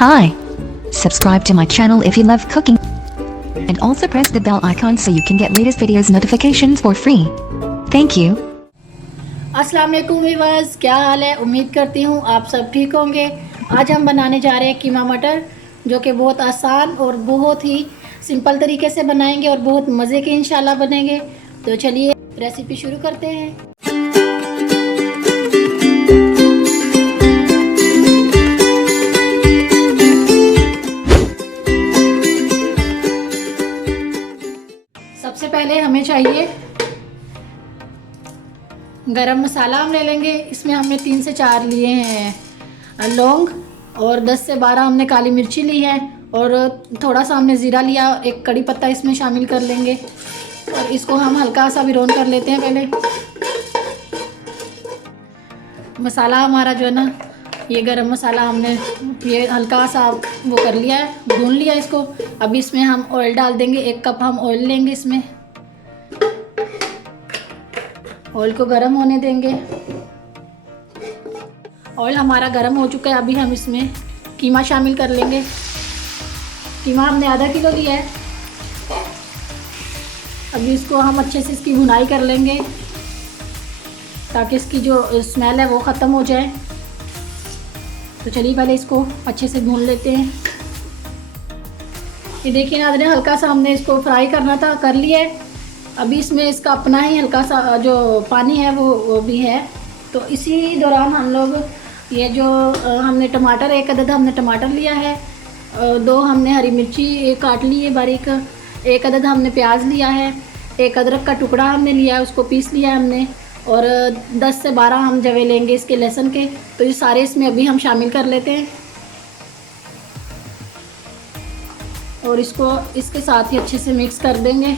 Hi. Subscribe to my channel if you love cooking. And also press the bell icon so you can get latest videos notifications for free. Thank you. अस्सलाम वालेकुम viewers, क्या हाल है। उम्मीद करती हूँ आप सब ठीक होंगे। आज हम बनाने जा रहे हैं कीमा मटर, जो कि बहुत आसान और बहुत ही सिंपल तरीके से बनाएंगे और बहुत मज़े के इंशाल्लाह बनेंगे। तो चलिए रेसिपी शुरू करते हैं। सबसे पहले हमें चाहिए गरम मसाला। हम ले लेंगे, इसमें हमने 3 से 4 लिए हैं लौंग और 10 से 12 हमने काली मिर्ची ली है और थोड़ा सा हमने ज़ीरा लिया। एक कड़ी पत्ता इसमें शामिल कर लेंगे और इसको हम हल्का सा भून कर लेते हैं। पहले मसाला हमारा जो है ना, ये गरम मसाला हमने ये हल्का सा वो कर लिया है, भून लिया इसको। अब इसमें हम ऑयल डाल देंगे। 1 कप हम ऑयल लेंगे। इसमें ऑयल को गरम होने देंगे। ऑयल हमारा गरम हो चुका है। अभी हम इसमें कीमा शामिल कर लेंगे। कीमा हमने आधा किलो लिया है। अभी इसको हम अच्छे से इसकी भुनाई कर लेंगे ताकि इसकी जो स्मेल है वो ख़त्म हो जाए। तो चलिए पहले इसको अच्छे से भून लेते हैं। ये देखिए नाज़रीन, हल्का सा हमने इसको फ्राई करना था, कर लिया है। अभी इसमें इसका अपना ही हल्का सा जो पानी है वो भी है। तो इसी दौरान हम लोग ये जो हमने टमाटर, 1 अदद हमने टमाटर लिया है, 2 हमने हरी मिर्ची काट ली है बारीक, 1 अदद हमने प्याज लिया है, 1 अदरक का टुकड़ा हमने लिया है, उसको पीस लिया है हमने, और 10 से 12 हम जवे लेंगे इसके लहसुन के। तो ये सारे इसमें अभी हम शामिल कर लेते हैं और इसको इसके साथ ही अच्छे से मिक्स कर देंगे।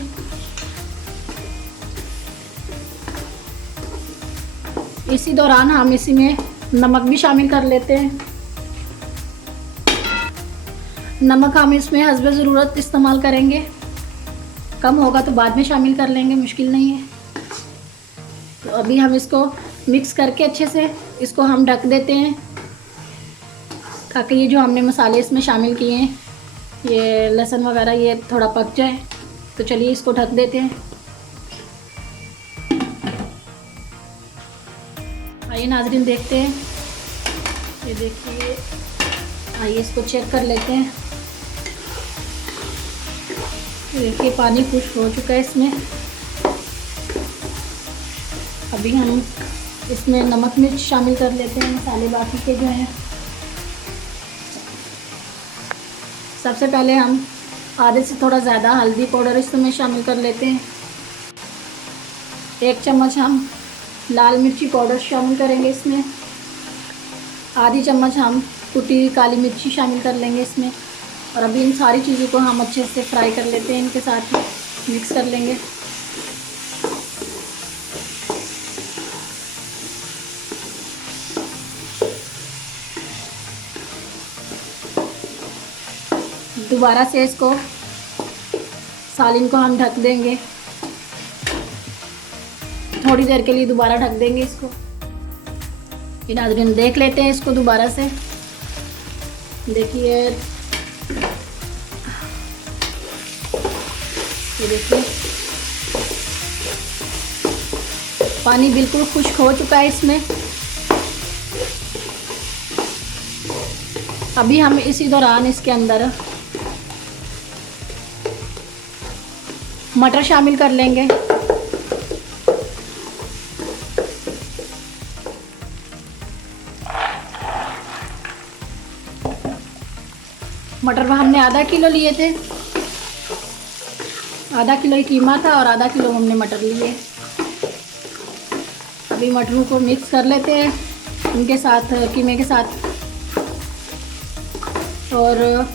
इसी दौरान हम इसी में नमक भी शामिल कर लेते हैं। नमक हम इसमें हस्बे ज़रूरत इस्तेमाल करेंगे, कम होगा तो बाद में शामिल कर लेंगे, मुश्किल नहीं है। तो अभी हम इसको मिक्स करके अच्छे से इसको हम ढक देते हैं ताकि ये जो हमने मसाले इसमें शामिल किए हैं, ये लहसुन वगैरह, ये थोड़ा पक जाए। तो चलिए इसको ढक देते हैं। आइए नाज़रीन देखते हैं। ये देखिए, आइए इसको चेक कर लेते हैं। देखिए पानी खुश्क हो चुका है इसमें। अभी हम इसमें नमक मिर्च शामिल कर लेते हैं, मसाले बाकी के जो हैं। सबसे पहले हम आधे से थोड़ा ज़्यादा हल्दी पाउडर इसमें शामिल कर लेते हैं। 1 चम्मच हम लाल मिर्ची पाउडर शामिल करेंगे इसमें। आधी चम्मच हम कुटी हुई काली मिर्ची शामिल कर लेंगे इसमें। और अभी इन सारी चीज़ों को हम अच्छे से फ्राई कर लेते हैं, इनके साथ ही मिक्स कर लेंगे। दोबारा से इसको सालिन को हम ढक देंगे, थोड़ी देर के लिए दोबारा ढक देंगे इसको। ये नाज़रीन देख लेते हैं इसको दोबारा से। देखिए, ये देखिए पानी बिल्कुल खुश्क हो चुका है इसमें। अभी हम इसी दौरान इसके अंदर मटर शामिल कर लेंगे। मटर हमने आधा किलो लिए थे, आधा किलो ही कीमा था और आधा किलो हमने मटर लिए। अभी मटरों को मिक्स कर लेते हैं इनके साथ, कीमे के साथ। और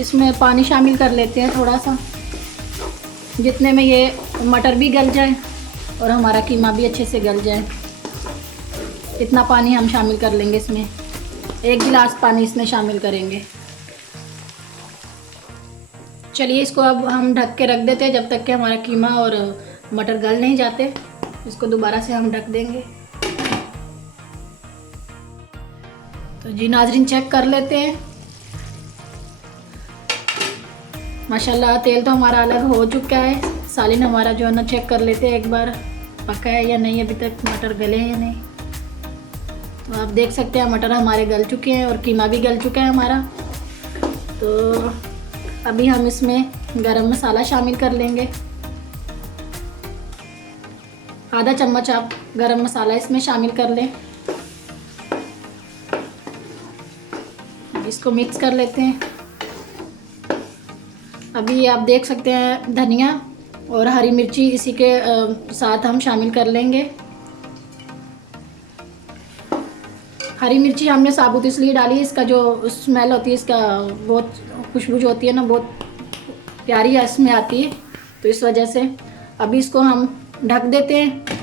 इसमें पानी शामिल कर लेते हैं थोड़ा सा, जितने में ये मटर भी गल जाए और हमारा कीमा भी अच्छे से गल जाए। इतना पानी हम शामिल कर लेंगे इसमें। 1 गिलास पानी इसमें शामिल करेंगे। चलिए इसको अब हम ढक के रख देते हैं जब तक कि हमारा कीमा और मटर गल नहीं जाते। इसको दोबारा से हम ढक देंगे। तो जी नाजरीन चेक कर लेते हैं। माशाल्लाह तेल तो हमारा अलग हो चुका है। सालिन हमारा जो है ना चेक कर लेते हैं एक बार पका है या नहीं, अभी तक मटर गले हैं या नहीं। तो आप देख सकते हैं मटर हमारे गल चुके हैं और कीमा भी गल चुका है हमारा। तो अभी हम इसमें गरम मसाला शामिल कर लेंगे। आधा चम्मच आप गरम मसाला इसमें शामिल कर लें। इसको मिक्स कर लेते हैं। अभी आप देख सकते हैं धनिया और हरी मिर्ची इसी के साथ हम शामिल कर लेंगे। हरी मिर्ची हमने साबुत इसलिए डाली, इसका जो स्मेल होती है, इसका बहुत खुशबू जो होती है ना बहुत प्यारी इसमें आती है, तो इस वजह से अभी इसको हम ढक देते हैं।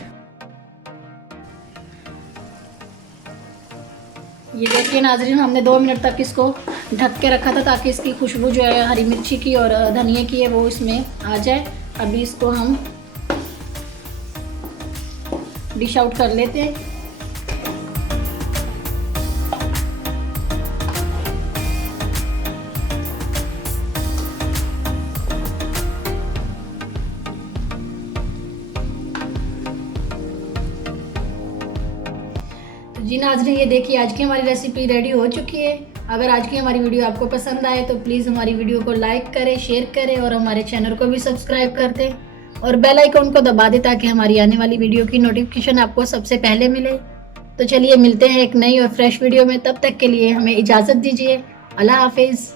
ये देखिए नाजरीन, हमने 2 मिनट तक इसको ढक के रखा था ताकि इसकी खुशबू जो है हरी मिर्ची की और धनिया की है वो इसमें आ जाए। अभी इसको हम डिश आउट कर लेते हैं। जी नाज़रीन, ये देखिए आज की हमारी रेसिपी रेडी हो चुकी है। अगर आज की हमारी वीडियो आपको पसंद आए तो प्लीज़ हमारी वीडियो को लाइक करें, शेयर करें और हमारे चैनल को भी सब्सक्राइब कर दें और बेल आइकन को दबा दें ताकि हमारी आने वाली वीडियो की नोटिफिकेशन आपको सबसे पहले मिले। तो चलिए मिलते हैं एक नई और फ्रेश वीडियो में। तब तक के लिए हमें इजाज़त दीजिए। अल्लाह हाफिज़।